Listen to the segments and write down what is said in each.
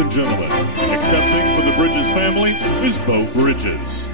and gentlemen, accepting from the Bridges family is Beau Bridges.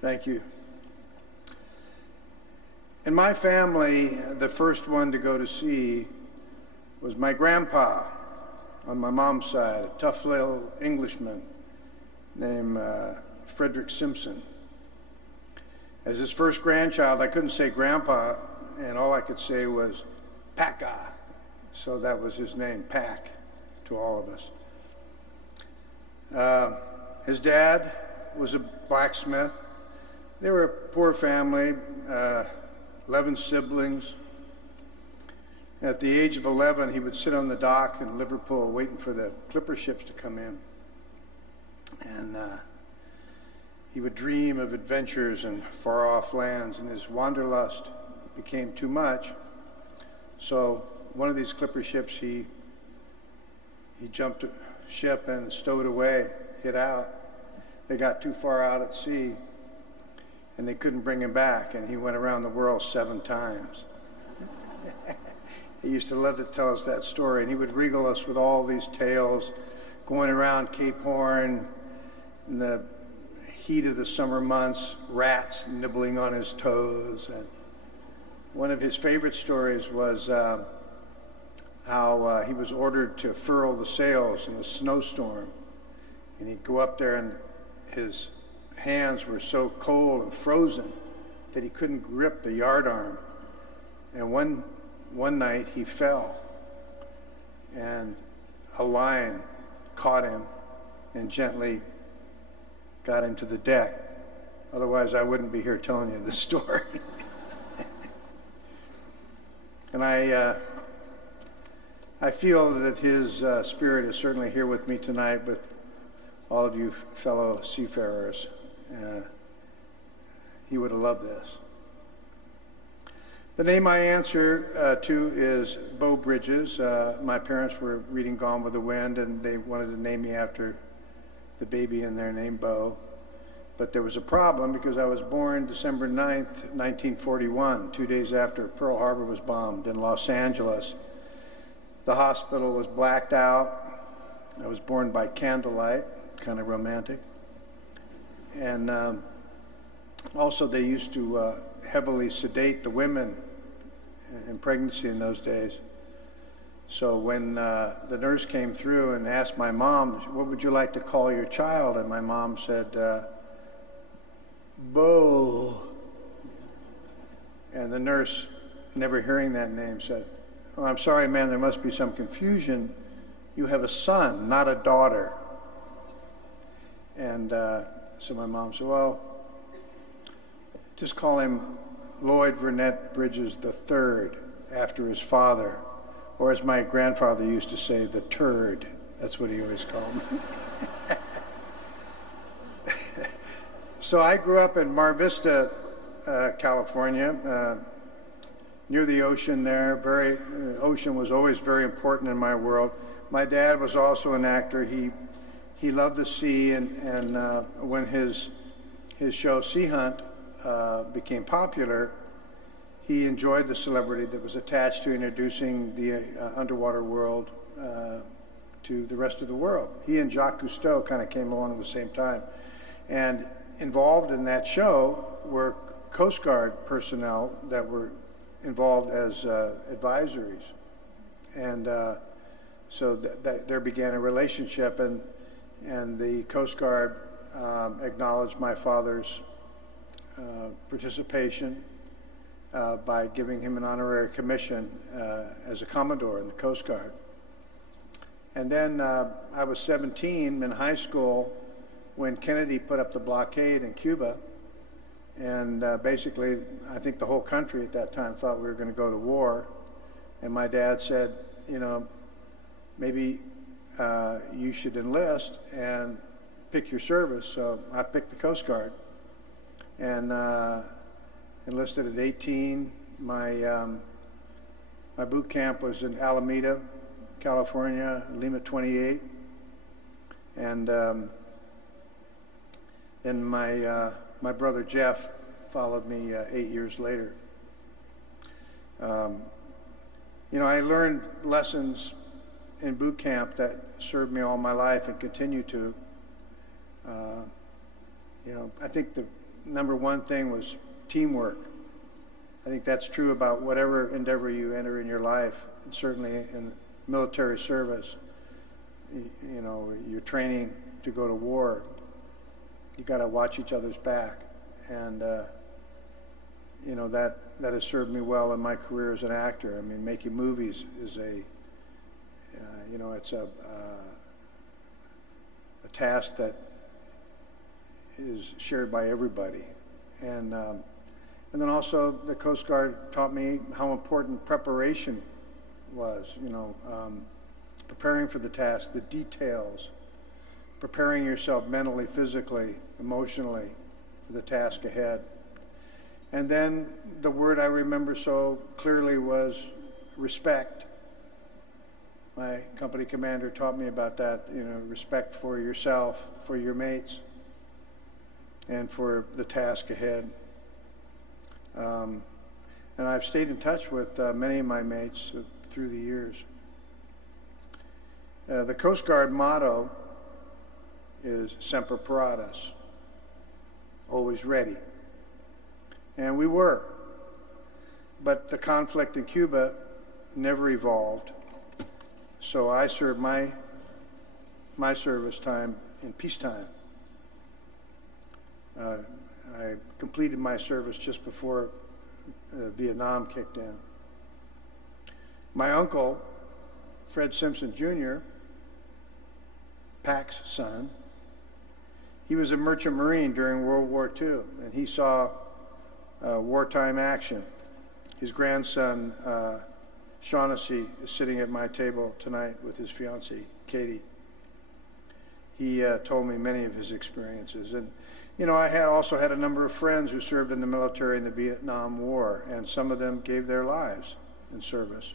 Thank you. In my family, the first one to go to sea was my grandpa on my mom's side, a tough little Englishman named Frederick Simpson. As his first grandchild, I couldn't say grandpa, and all I could say was Packa. So that was his name, Pack, to all of us. His dad was a blacksmith. They were a poor family, 11 siblings. At the age of 11, he would sit on the dock in Liverpool waiting for the clipper ships to come in. And he would dream of adventures in far-off lands, and his wanderlust became too much. So one of these clipper ships, he jumped a ship and stowed away, hid out. They got too far out at sea, and they couldn't bring him back, and he went around the world 7 times. He used to love to tell us that story, and he would regale us with all these tales, going around Cape Horn in the heat of the summer months, rats nibbling on his toes. And one of his favorite stories was how he was ordered to furl the sails in a snowstorm, and he'd go up there, and his hands were so cold and frozen that he couldn't grip the yardarm. And one night he fell, and a line caught him and gently got him to the deck. Otherwise, I wouldn't be here telling you this story. And I feel that his spirit is certainly here with me tonight with all of you fellow seafarers. He would have loved this. The name I answer to is Beau Bridges. My parents were reading Gone with the Wind, and they wanted to name me after the baby in their name, Beau. But there was a problem because I was born December 9th, 1941, 2 days after Pearl Harbor was bombed in Los Angeles. The hospital was blacked out. I was born by candlelight, kind of romantic. And also they used to heavily sedate the women in pregnancy in those days. So when the nurse came through and asked my mom, what would you like to call your child? And my mom said, Beau. And the nurse, never hearing that name, said, oh, I'm sorry, ma'am, there must be some confusion. You have a son, not a daughter. And so my mom said, well, just call him Lloyd Bridges III, after his father. Or as my grandfather used to say, the turd. That's what he always called me. So I grew up in Mar Vista, California, near the ocean there. Ocean was always very important in my world. My dad was also an actor. He loved the sea, and when his show Sea Hunt became popular, he enjoyed the celebrity that was attached to introducing the underwater world to the rest of the world. He and Jacques Cousteau kind of came along at the same time. And involved in that show were Coast Guard personnel that were involved as advisories. And so there began a relationship, and the Coast Guard acknowledged my father's participation by giving him an honorary commission as a Commodore in the Coast Guard. And then I was 17 in high school when Kennedy put up the blockade in Cuba. And basically, I think the whole country at that time thought we were going to go to war. And my dad said, you know, maybe you should enlist and pick your service. So I picked the Coast Guard and enlisted at 18. My boot camp was in Alameda, California, Lima 28. And then my brother Jeff followed me 8 years later. You know, I learned lessons in boot camp that served me all my life and continue to. You know, I think the number one thing was teamwork. I think that's true about whatever endeavor you enter in your life, and certainly in military service. You know, you're training to go to war. You got to watch each other's back, and you know, that has served me well in my career as an actor. I mean, making movies is you know, it's a task that is shared by everybody, and then also the Coast Guard taught me how important preparation was. You know, preparing for the task, the details, preparing yourself mentally, physically, emotionally for the task ahead. And then the word I remember so clearly was respect. My company commander taught me about that, you know, respect for yourself, for your mates, and for the task ahead. And I've stayed in touch with many of my mates through the years. The Coast Guard motto is Semper Paratus, always ready. And we were. But the conflict in Cuba never evolved. So I served my service time in peacetime. I completed my service just before Vietnam kicked in. My uncle, Fred Simpson Jr., Pac's son, he was a merchant marine during World War II, and he saw wartime action. His grandson, Shaughnessy, is sitting at my table tonight with his fiancée, Katie. He told me many of his experiences. And, you know, I also had a number of friends who served in the military in the Vietnam War, and some of them gave their lives in service.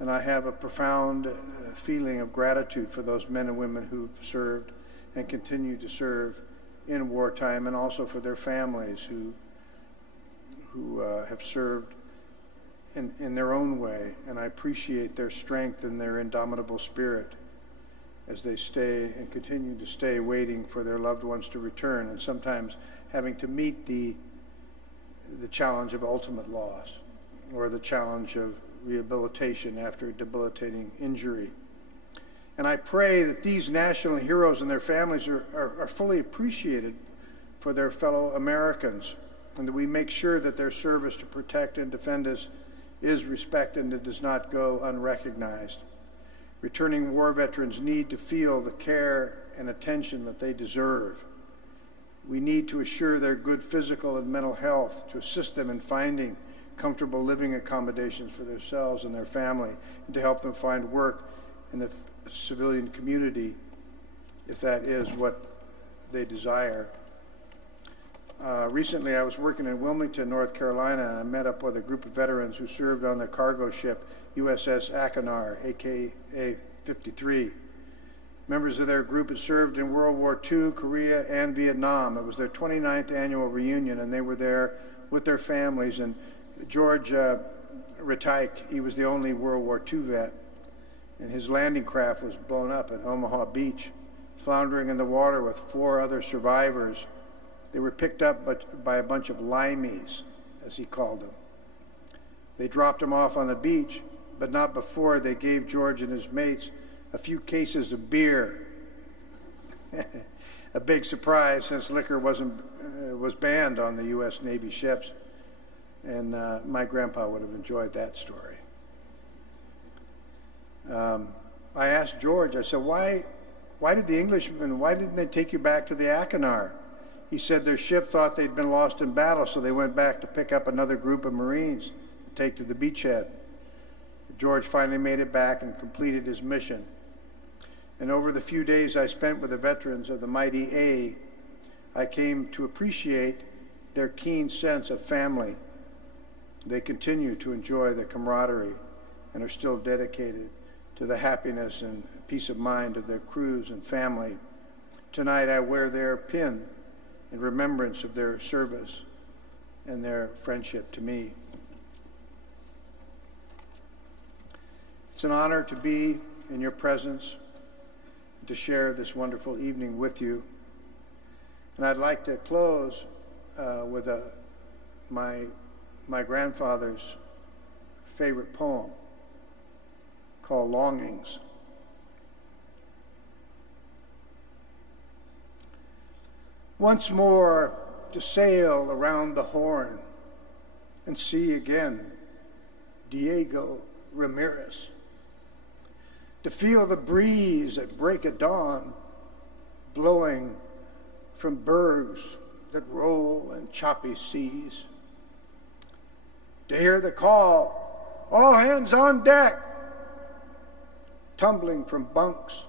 And I have a profound feeling of gratitude for those men and women who've served and continue to serve in wartime, and also for their families who have served in their own way. And I appreciate their strength and their indomitable spirit as they stay and continue to stay waiting for their loved ones to return, and sometimes having to meet the challenge of ultimate loss or the challenge of rehabilitation after a debilitating injury. And I pray that these national heroes and their families are fully appreciated for their fellow Americans, and that we make sure that their service to protect and defend us is respected and it does not go unrecognized. Returning war veterans need to feel the care and attention that they deserve. We need to assure their good physical and mental health, to assist them in finding comfortable living accommodations for themselves and their family, and to help them find work in the civilian community if that is what they desire. Recently I was working in Wilmington, North Carolina, and I met up with a group of veterans who served on the cargo ship USS Achenar, aka 53. Members of their group had served in World War II, Korea, and Vietnam. It was their 29th annual reunion, and they were there with their families. And George Retaike, he was the only World War II vet, and his landing craft was blown up at Omaha Beach, floundering in the water with 4 other survivors. They were picked up by a bunch of limeys, as he called them. They dropped him off on the beach, but not before they gave George and his mates a few cases of beer. A big surprise, since liquor was banned on the U.S. Navy ships, and my grandpa would have enjoyed that story. I asked George, I said, why did the Englishmen, why didn't they take you back to the Achenar? He said their ship thought they'd been lost in battle, so they went back to pick up another group of Marines to take to the beachhead. George finally made it back and completed his mission. And over the few days I spent with the veterans of the mighty A, I came to appreciate their keen sense of family. They continue to enjoy the camaraderie and are still dedicated to the happiness and peace of mind of their crews and family. Tonight I wear their pin in remembrance of their service and their friendship to me. It's an honor to be in your presence and to share this wonderful evening with you. And I'd like to close with my grandfather's favorite poem called Longings. Once more to sail around the Horn and see again Diego Ramirez, to feel the breeze at break of dawn blowing from bergs that roll in choppy seas, to hear the call, all hands on deck, tumbling from bunks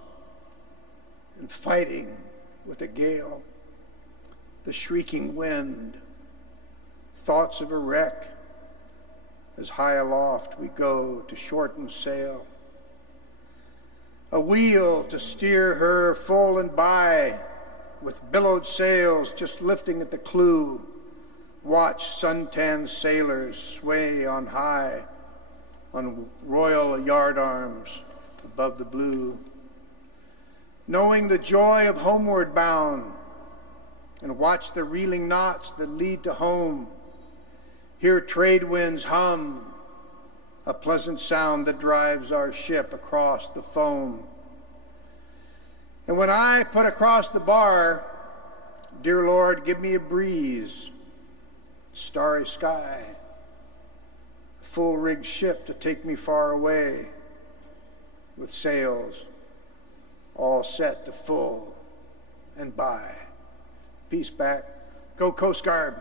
and fighting with a gale, the shrieking wind, thoughts of a wreck as high aloft we go to shorten sail, a wheel to steer her full and by with billowed sails just lifting at the clew, watch suntanned sailors sway on high on royal yardarms above the blue, knowing the joy of homeward bound, and watch the reeling knots that lead to home, hear trade winds hum, a pleasant sound that drives our ship across the foam. And when I put across the bar, dear Lord, give me a breeze, starry sky, a full-rigged ship to take me far away, with sails all set to full and by. Peace back. Go Coast Guard.